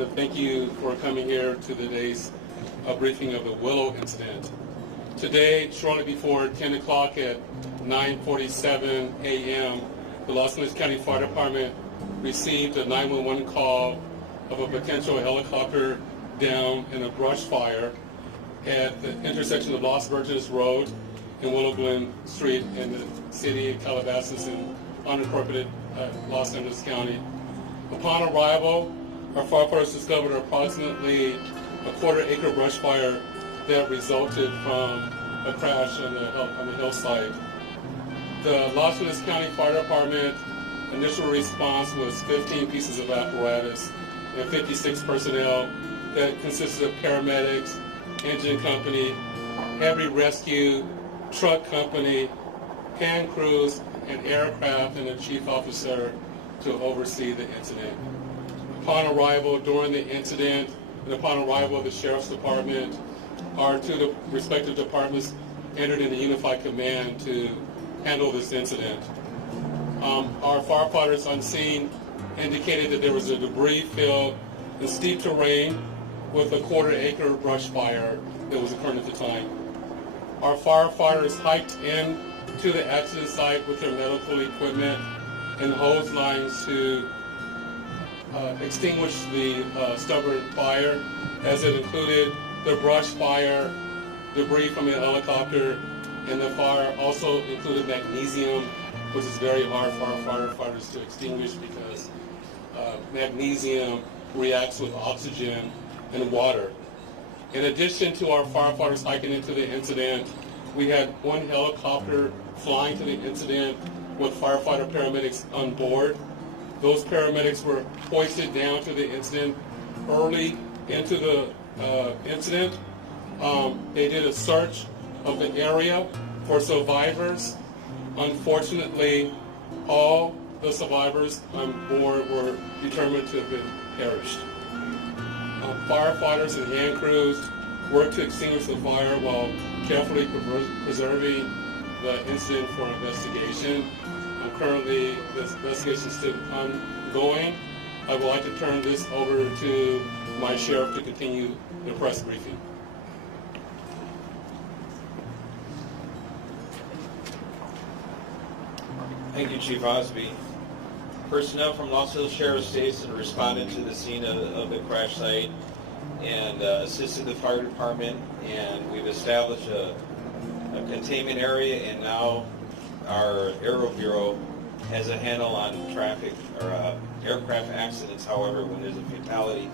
want to thank you for coming here to today's briefing of the Willow incident. Today, shortly before 10 o'clock at 9:47 a.m., the Los Angeles County Fire Department received a 911 call of a potential helicopter down in a brush fire at the intersection of Los Virgenes Road and Willow Glen Street in the city of Calabasas in unincorporated Los Angeles County. Upon arrival, our firefighters discovered approximately a quarter-acre brush fire that resulted from a crash on the hillside. The Los Angeles County Fire Department initial response was 15 pieces of apparatus and 56 personnel that consisted of paramedics, engine company, heavy rescue, truck company, hand crews, and aircraft, and a chief officer to oversee the incident. Upon arrival during the incident, and upon arrival of the Sheriff's Department, our two respective departments entered in a unified command to handle this incident. Our firefighters on scene indicated that there was a debris-filled and steep terrain with a quarter-acre brush fire that was occurring at the time. Our firefighters hiked in to the accident site with their medical equipment and hose lines to extinguish the stubborn fire, as it included the brush fire, debris from the helicopter, and the fire also included magnesium, which is very hard for our firefighters to extinguish because magnesium reacts with oxygen and water. In addition to our firefighters hiking into the incident, we had one helicopter flying to the incident with firefighter paramedics on board. Those paramedics were hoisted down to the incident early into the incident. They did a search of the area for survivors. Unfortunately, all the survivors on board were determined to have been perished. Firefighters and hand crews worked to extinguish the fire while carefully preserving the incident for investigation. Currently, this investigation is still ongoing. I would like to turn this over to my sheriff to continue the press briefing. Thank you, Chief Osby. Personnel from Los Angeles Sheriff's Station responded to the scene of the crash site and assisted the fire department, and we've established a containment area, and now our Aero Bureau has a handle on traffic or aircraft accidents. However, when there's a fatality,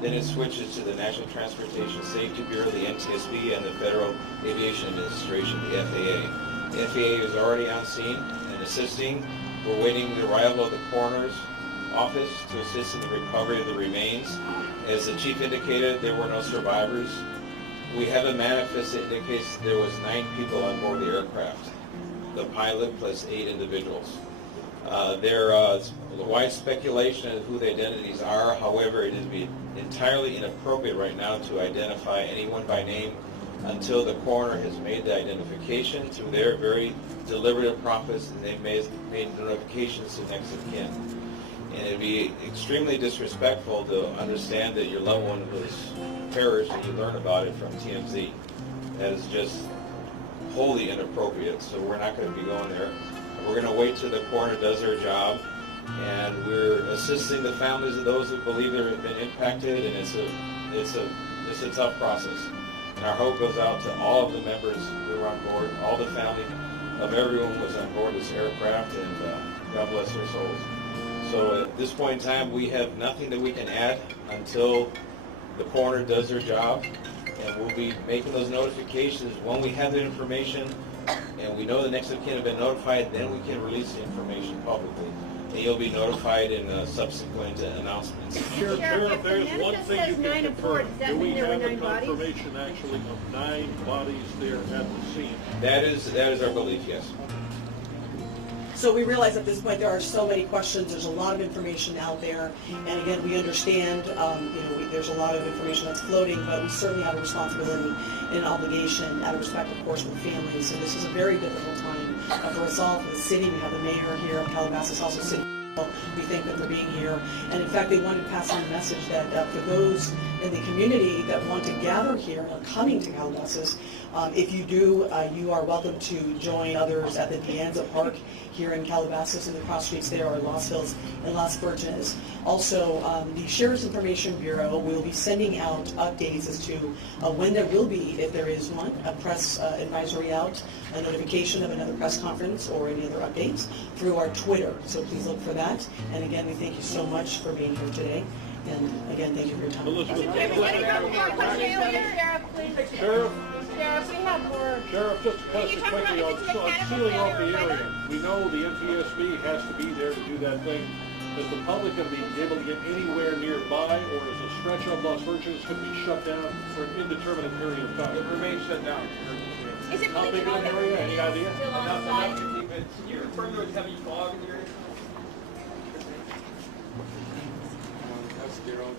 then it switches to the National Transportation Safety Bureau, the NTSB, and the Federal Aviation Administration, the FAA. The FAA is already on scene and assisting. We're waiting the arrival of the coroner's office to assist in the recovery of the remains. As the chief indicated, there were no survivors. We have a manifest that indicates there was 9 people on board the aircraft, the pilot plus 8 individuals. There is wide speculation of who the identities are. However, it would be entirely inappropriate right now to identify anyone by name until the coroner has made the identification through their very deliberative process, and they've made notifications to next of kin. And it would be extremely disrespectful to understand that your loved one was perished and you learn about it from TMZ. That is just wholly inappropriate, so we're not going to be going there. We're going to wait till the coroner does their job, and we're assisting the families of those who believe they've been impacted, and it's a tough process. And our hope goes out to all of the members who were on board, all the family of everyone who was on board this aircraft, and God bless their souls. So at this point in time, we have nothing that we can add until the coroner does their job, and we'll be making those notifications when we have the information and we know the next of kin have been notified. Then we can release the information publicly, and you'll be notified in subsequent announcements. Sheriff, there's one thing you can confirm. Do we have a confirmation actually of 9 bodies there at the scene? That is our belief, yes. So we realize at this point there are so many questions. There's a lot of information out there, and again, we understand. There's a lot of information that's floating, but we certainly have a responsibility and an obligation, out of respect, of course, for the families. So this is a very difficult time for us all, for the city. We have the mayor here of Calabasas also sitting. We thank them for being here. And in fact, they wanted to pass on a message that for those in the community that want to gather here and are coming to Calabasas, if you do, you are welcome to join others at the Dianza Park here in Calabasas, and the cross streets there are Los Hills and Las Virgenes. Also, the Sheriff's Information Bureau will be sending out updates as to when there will be, if there is one, a press advisory out, a notification of another press conference or any other updates through our Twitter. So please look for that. And again, we thank you so much for being here today. And again, thank you for your time. Sheriff, we have more. Sheriff, just a question quickly on sealing off the area. We know the NTSB has to be there to do that thing. Is the public going to be able to get anywhere nearby, or is a stretch of Las Virgenes going to be shut down for an indeterminate period of time? It remains shut down. How big of an area? Any idea? Enough to keep it. Can you refer to as heavy fog in the area? That's their own